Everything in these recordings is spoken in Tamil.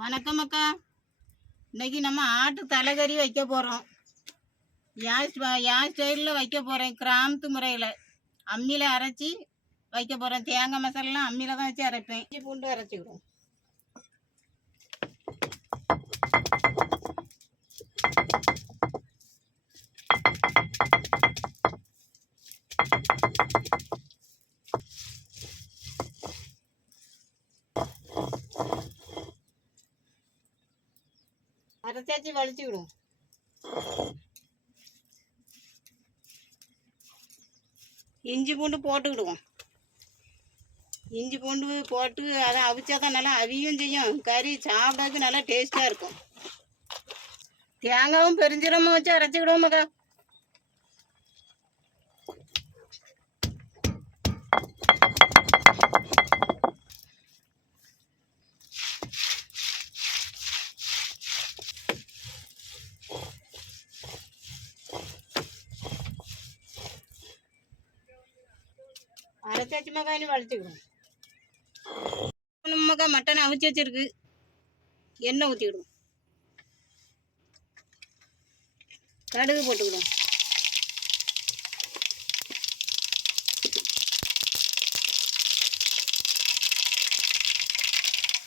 வணக்கம் அக்கா. இன்னைக்கு நம்ம ஆட்டு தலைகறி வைக்க போகிறோம் என் ஸ்டைலில் வைக்க போகிறேன் கிராமத்து முறையில். அம்மியில் அரைச்சி வைக்க போகிறேன் தேங்காய் மசாலாம் அம்மியில் தான் வச்சு அரைப்பேன். இஞ்சி அதை அரைச்சிக்கிடுவோம் அரைச்சாச்சு இஞ்சி பூண்டு போட்டுக்கிடுவோம் இஞ்சி பூண்டு போட்டு அதை அவிச்சா தான் நல்லா அவியும் செய்யும் கறி சாப்பிட்றதுக்கு நல்லா டேஸ்ட்டாக இருக்கும் தேங்காவும் பெருஞ்சீரமும் வச்சு அரைச்சிக்கிடுவோம் மக்கா அரைச்சாச்சு மக்கா இனி வலிச்சுக்கிடுவோம் மக்கா மட்டன் அவிச்சு வச்சிருக்கு. எண்ணெய் ஊற்றிக்கிடுவோம் கடுகு போட்டுக்கிடுவோம்.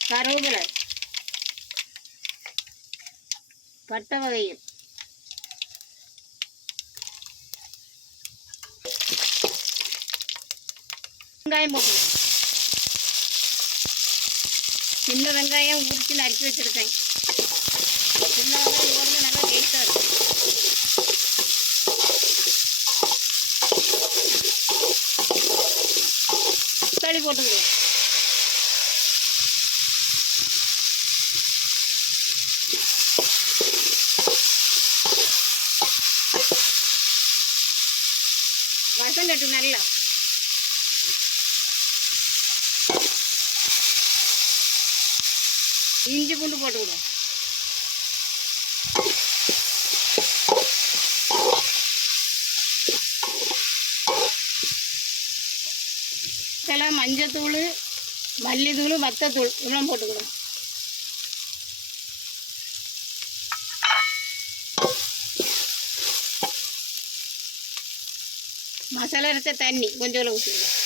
கருவேப்பிலை. பட்டை வகைகள். வெங்காயம் போட்டுக்கணும் சின்ன வெங்காயம் உரிச்சு நறுக்கி வச்சிருக்கேன். சின்ன வெங்காயம் போடுறது நல்லா டேஸ்ட்டாக இருக்கும். தக்காளி போட்டுக்கிறோம் வசம் கட்டு நல்லா இஞ்சி பூண்டு போட்டுக்கிடும் சில மஞ்சத்தூள் மல்லித்தூள் வத்தத்தூள் இதெல்லாம் போட்டுக்கணும் மசாலா அரைச்ச தண்ணி கொஞ்சம் ஊற்றிக்கணும்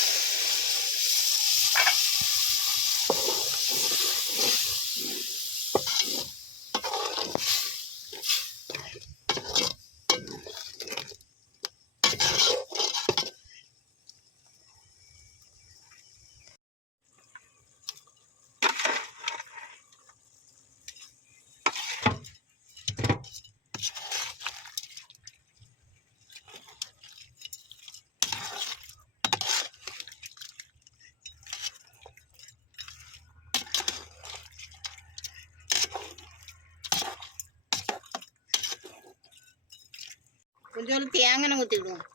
கொஞ்சோண்டு தேங்காய் ஊற்றிக்கிடுவோம்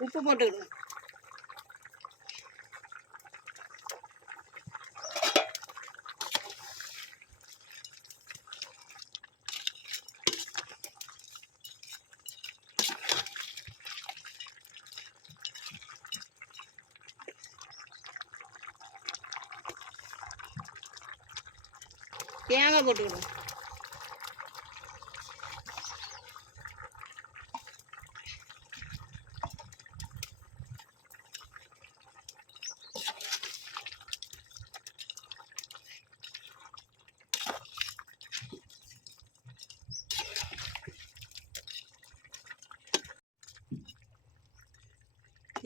உப்பு போட்டுக்கிடுவோம். தேங்காய் போட்டுக்கிடுவோம்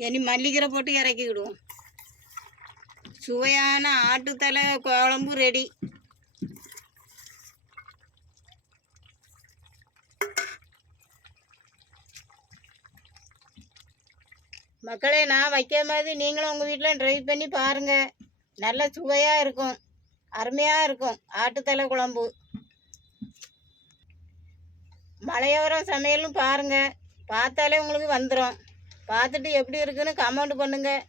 இனி மல்லிக்கீரை போட்டு இறக்கிக்கிடுவோம். சுவையான ஆட்டுத்தலை குழம்பு ரெடி மக்களே நான் வைக்க மாதிரி நீங்களும் உங்கள் வீட்டில் ட்ரை பண்ணி பாருங்கள் நல்ல சுவையாக இருக்கும். அருமையாக இருக்கும். ஆட்டுத்தலை குழம்பு. மலையோரம் சமையலும் பாருங்கள் பார்த்தாலே உங்களுக்கு வந்துடும் பார்த்துட்டு எப்படி இருக்குன்னு கமெண்ட் பண்ணுங்கள்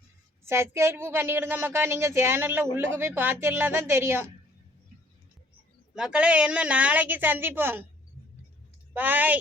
சப்ஸ்கிரைப் பண்ணிக்கிடுங்க மக்கா. நீங்கள் சேனலில் உள்ளுக்கு போய் பார்த்துடலாம் தான் தெரியும். மக்களே என்ன நாளைக்கு சந்திப்போம். பாய்